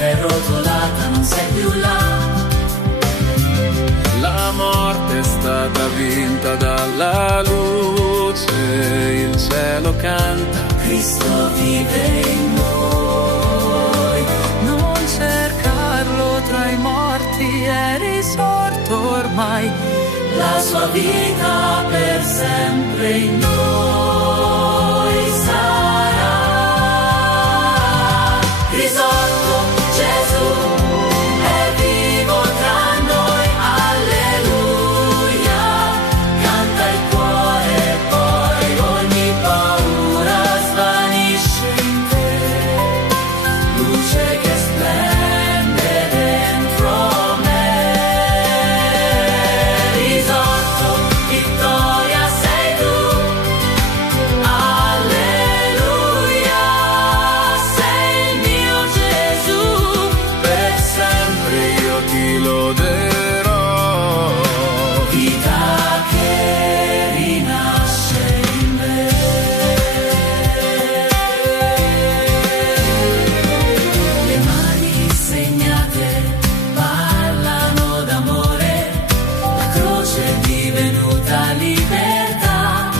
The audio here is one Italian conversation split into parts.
è rotolata, non sei più là. La morte è stata vinta dalla luce, il cielo canta, Cristo vive in noi. Non cercarlo tra i morti, è risorto ormai. La sua vita per sempre in noi sarà. Risorto Gesù è vivo tra noi, alleluia. Canta il cuore, poi ogni paura svanisce in te. Luce che splende dentro me. Risorto, vittoria sei tu, alleluia. Sei il mio Gesù, per sempre io ti loderò. vita che rinasce in me. Le mani segnate parlano d'amore, la croce è divenuta libertà.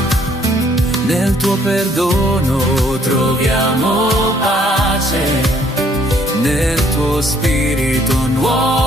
Nel tuo perdono Troviamo pace, nel tuo spirito nuovo.